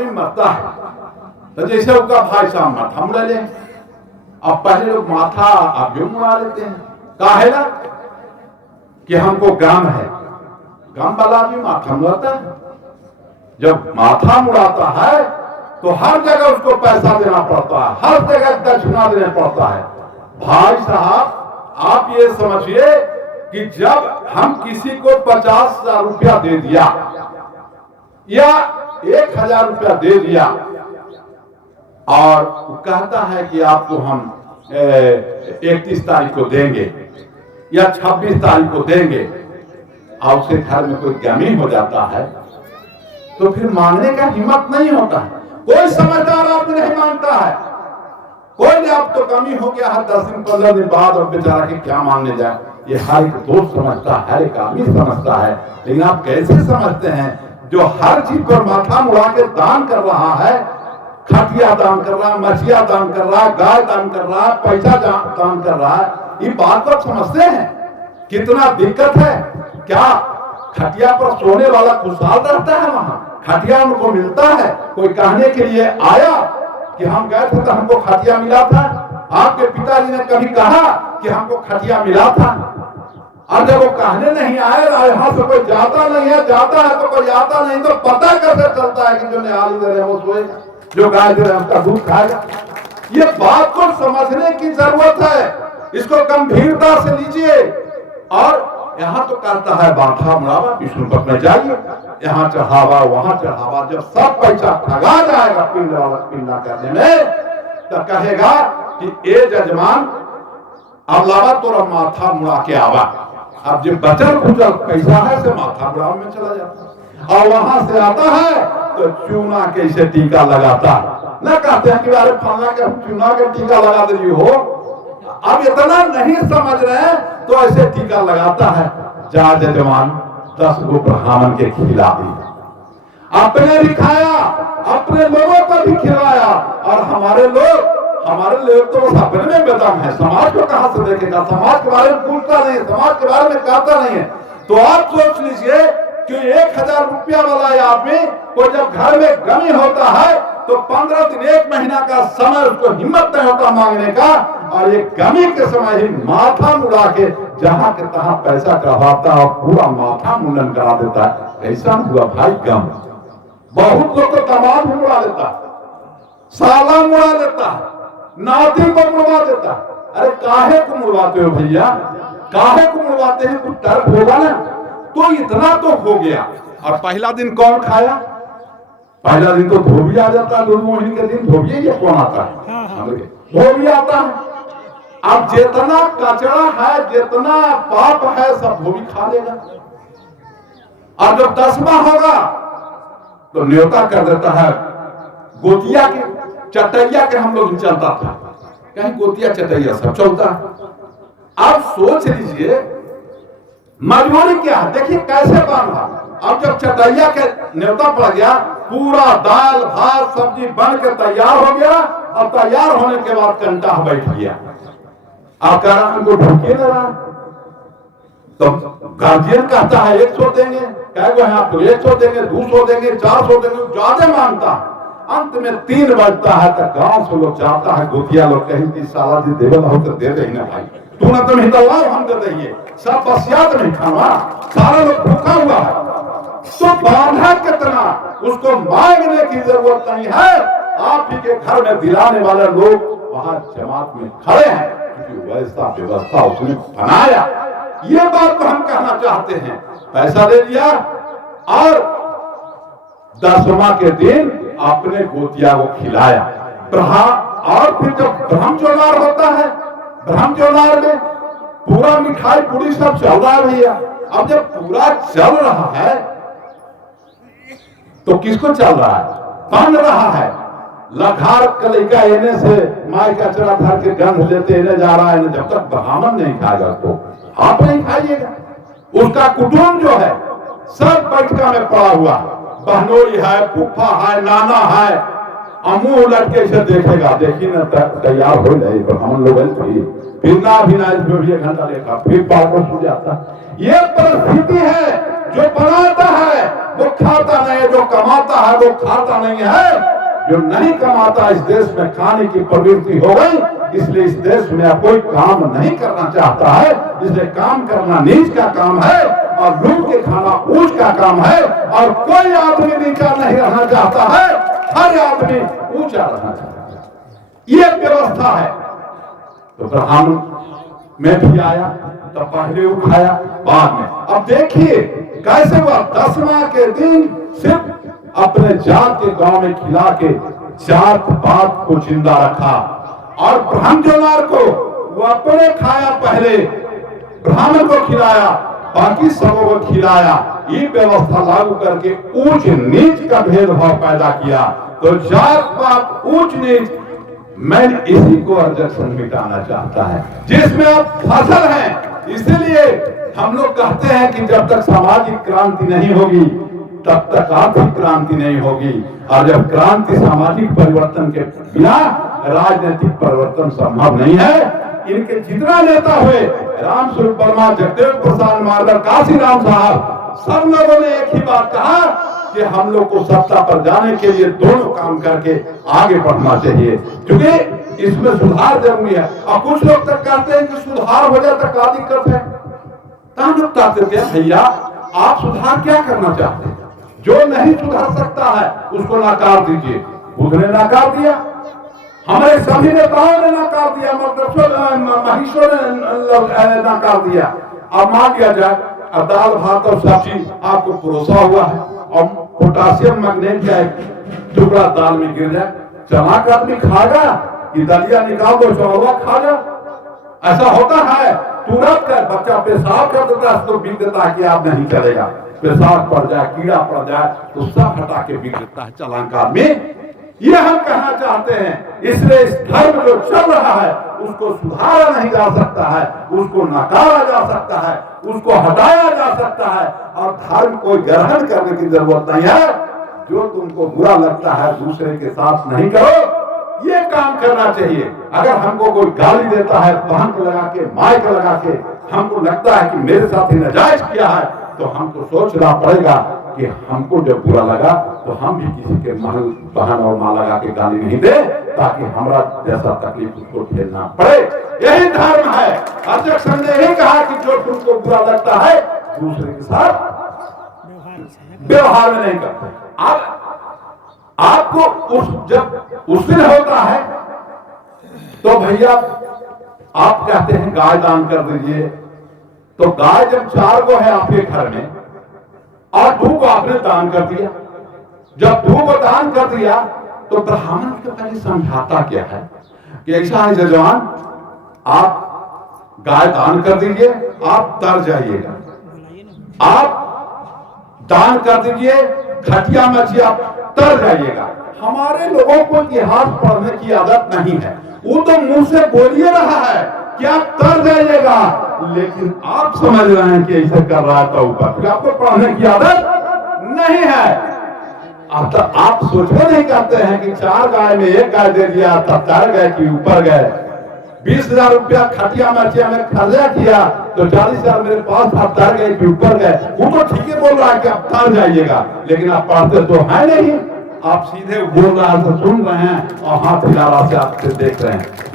आदमी मरता है तो जैसे उसका भाई साहब माथा मुड़ा ले। अब पहले लोग माथा अब यूं मुड़ा लेते हैं, काहे ना कि हमको गम है, गम वाला भी माथा मुड़ाता है। जब माथा मुड़ाता है तो हर जगह उसको पैसा देना पड़ता है, हर जगह दक्षिणा देना पड़ता है। भाई साहब आप ये समझिए कि जब हम किसी को 50,000 रुपया दे दिया या 1,000 रुपया दे दिया और वो कहता है कि आपको हम 31 तारीख को देंगे या 26 तारीख को देंगे, और उसके घर में कोई गमी हो जाता है तो फिर मांगने का हिम्मत नहीं होता है। कोई समझदार आदमी नहीं मांगता है, कोई अब तो कमी हो गया है 10 दिन 15 दिन बाद और बेचारा कि क्या मांगने जाए। ये हर एक दोस्त समझता है, हर एक आदमी समझता है, लेकिन आप कैसे समझते हैं जो हर चीज पर माथा मुड़ा के दान कर रहा है, खटिया दान कर रहा है, मछिया दान कर रहा है, गाय दान कर रहा है, पैसा दान कर रहा है, ये बात तो समझते हैं कितना दिक्कत है। क्या खटिया पर सोने वाला खुशहाल रहता है? वहां खटिया उनको मिलता है? कोई कहने के लिए आया कि हम गए थे तो हमको खटिया मिला था? आपके पिताजी ने कभी कहा कि हमको खटिया मिला था? और जब वो कहने नहीं आए, यहां से कोई जाता नहीं है, जाता है तो कोई आता नहीं, तो पता कैसे चलता है कि जो निहाली दे रहे वो सोएगा, जो गाय दे रहे उसका दूध खाएगा? ये बात को समझने की जरूरत है, इसको गंभीरता से लीजिए। और यहाँ तो कहता है बांधा मुड़ावा विष्णु पद में जाइए, यहाँ चढ़ावा वहां चढ़ावा। जब सब पैसा ठगा जाएगा पिंड वाला पिंडा करने में, तो कहेगा कि ए जजमान अब लावा तोरा माथा मुड़ा के आवा। अब जो बचल खुचल पैसा है से माथा मुड़ाव में चला जाता, और वहां से आता है तो चूना के इसे टीका लगाता। न कहते हैं कि अरे फलना के चूना के टीका लगा दे हो, अब इतना नहीं समझ रहे तो ऐसे टीका लगाता है। जा जजमान 10 गो ब्राह्मण के खिला दिया, अपने भी खाया, अपने लोगों को भी खिलाया, और हमारे लोग तो बस अपने में बेदम है, समाज को कहां से देखेगा? समाज के बारे में पूछता नहीं है, समाज के बारे में कहता नहीं है। तो आप सोच लीजिए कि 1,000 रुपया वाला आदमी को जब घर में गमी होता है तो 15 दिन 1 महीना का समय उसको हिम्मत नहीं होता मांगने का, और ये गमी के समय ही माथा मुड़ा के जहां के तहां पैसा चढ़ाता और पूरा माथा मुंडन करा देता है। ऐसा हुआ भाई गम। बहुत लोग तो दामाद भी मुड़ा देता है, साला मुड़ा देता है, नाती को मुड़वा देता है। अरे काहे को मुड़वाते हो भैया? काहे को मुड़वाते हैं? कुछ तर्क होगा ना? तो इतना तो हो गया। और पहला दिन कौन खाया? पहला दिन तो धोबी आ जाता है, दुर्मोहिनी के दिन धोबी ये कौन आता है? धोबी आता है। अब जितना कचरा है, जितना पाप है, सब धोबी खा लेगा। और जब 10वां होगा तो न्योता कर देता है। गोतिया के चटैया के हम लोग चलता था, कहीं गोतिया चटैया सब चलता। अब सोच लीजिए मजबूरी क्या है, देखिए कैसे बांधा। अब जब चटैया के न्योता पड़ गया, पूरा दाल भात सब्जी बन के तैयार हो गया, और तैयार होने के बाद कंटा बैठ गया। आप कह रहे उनको ढूंढिए ना रहा, तो गार्जियन कहता है 100 देंगे, कह गो आप 100 देंगे, 200 देंगे, 400 देंगे, ज्यादा मांगता। अंत में 3 बजता है तो गांव से लोग जाता है, गोतिया लोग कहीं की साला जी देवल हो तो दे दे ना भाई, तू ना तुम हितवा हम दे देंगे, सब बसियात नहीं खाना, सारा लोग भूखा हुआ है। तो बांधा कितना, उसको मांगने की जरूरत नहीं है। आप ही के घर में दिलाने वाले लोग वहां जमात में खड़े हैं, क्योंकि वैसा व्यवस्था उसने बनाया। ये बात को हम कहना चाहते हैं। पैसा दे दिया और 10वां के दिन अपने गोतिया को खिलाया। और फिर जब ब्रह्म चौलार होता है, ब्रह्म चौलार में पूरा मिठाई पूरी सब चल रहा है भैया। अब जब पूरा चल रहा है तो किसको चल रहा है? बन रहा है। लखार कलिका एने से माई का चरा धर के गंध लेते एने जा रहा है। जब तक ब्राह्मण नहीं खाएगा तो आप नहीं खाइएगा। उसका कुटुंब जो है सब बैठका में पड़ा हुआ, बहनोई है, फूफा है, नाना है, अमूह लटके से देखेगा, देखिए ना तैयार हो जाए ब्राह्मण लोग, फिर ना भी ना 1 घंटा देखा, फिर पाकर सो जाता। ये परिस्थिति है। जो बनाता है वो खाता नहीं है, जो कमाता है वो खाता नहीं है। जो नहीं कमाता, इस देश में खाने की प्रवृत्ति हो गई, इसलिए इस देश में अब कोई काम नहीं करना चाहता है। इसलिए काम करना नीच का काम है और लूट के खाना ऊंच का काम है। और कोई आदमी नीचा नहीं रहना चाहता है, हर आदमी ऊंचा रहना चाहता है। ये व्यवस्था है। तो ब्राह्मण में भी आया, तो पहले उठाया, बाद में। अब देखिए कैसे हुआ। 10वां के दिन सिर्फ अपने जात के गांव में खिला के जात पात को जिंदा रखा। और ब्राह्मण को वो अपने खाया, पहले ब्राह्मण को खिलाया, बाकी सबों को खिलाया। ये व्यवस्था लागू करके ऊंच नीच का भेदभाव पैदा किया। तो जात पात ऊंच नीच, मैं इसी को ऑब्जेक्शन मिटाना चाहता है, जिसमें आप फसल हैं। इसीलिए हम लोग कहते हैं कि जब तक सामाजिक क्रांति नहीं होगी तब तक आर्थिक क्रांति नहीं होगी। और जब क्रांति सामाजिक परिवर्तन के बिना राजनीतिक परिवर्तन संभव नहीं है। इनके जितना नेता हुए, रामस्वरूप वर्मा, जगदेव प्रसाद मार्गर, काशीराम साहब, सब लोगों ने एक ही बात कहा कि हम लोग को सत्ता पर जाने के लिए दोनों काम करके आगे बढ़ना चाहिए, क्योंकि इसमें सुधार जरूरी है। और कुछ लोग तक कहते हैं कि सुधार हो जाए तो क्या दिक्कत है। हम लोग कहते हैं भैया आप सुधार क्या करना चाहते हैं? जो नहीं सुधर सकता है उसको नकार दीजिए। बुद्ध ने नकार दिया, हमारे सभी नेताओं ने नकार दिया, महेश्वर ने नकार दिया। अब मान लिया जाए दाल भात और सब्जी आपको परोसा हुआ है और पोटासियम मैग्नेट का एक टुकड़ा दाल में गिर जाए, चना का आदमी खाएगा कि दलिया निकाल दो चौवा खा जाओ? ऐसा होता है। तुरंत बच्चा पेशाब कर देता है तो बिक देता है कि आप नहीं चलेगा, पेशाब पड़ जाए, कीड़ा पड़ जाए तो सब हटा के बिक देता है चालान का आदमी। ये हम कहना चाहते हैं। इसलिए इस धर्म जो चल रहा है उसको सुधारा नहीं जा सकता है, उसको नकारा जा सकता है, उसको हटाया जा सकता है। और धर्म को ग्रहण करने की जरूरत नहीं है। जो तुमको बुरा लगता है दूसरे के साथ नहीं करो, ये काम करना चाहिए। अगर हमको कोई गाली देता है, बहन लगा के, माइक लगा के, हमको लगता है कि मेरे साथ ही नाजायज किया है, तो हमको सोचना पड़ेगा कि हमको जब बुरा लगा तो हम भी किसी के महल बहन और माँ लगा के गाली नहीं दे, ताकि हमारा जैसा तकलीफ उसको झेलना पड़े। यही धर्म है। अध्यक्ष ने यही कहा कि जो तुमको बुरा लगता है दूसरे के साथ व्यवहार में नहीं करते। आपको जब उस दिन होता है तो भैया आप कहते हैं गाय दान कर दीजिए, तो गाय जब 4 गो है आपके घर में और 2 को आपने दान कर दिया, जब 2 को दान कर दिया तो ब्राह्मण को पहले समझाता क्या है कि ऐसा है जजमान, आप गाय दान कर दीजिए, आप तर जाइएगा, आप दान कर दीजिए, खटिया मछिया तर जाइएगा। हमारे लोगों को इतिहास पढ़ने की आदत नहीं है। वो तो मुंह से बोलिए रहा है कि आप तर जाइएगा, लेकिन आप समझ रहे हैं कि ऐसे कर रहा था ऊपर, आपको पढ़ने की आदत नहीं है। अब तो आप सोचो नहीं करते हैं कि 4 गाय में 1 गाय दे दिया तब 4 गाय की ऊपर गए। 20,000 रुपया खटिया मचिया में खर्चा किया तो 40,000 मेरे पास था, तर गए कि ऊपर गए। वो तो ठीक है बोल रहा है कि आप तर जाइएगा, लेकिन आप पढ़ते तो है नहीं। आप सीधे बोल रहा है तो सुन रहे हैं और हाथ हिला रहा से आप देख रहे हैं।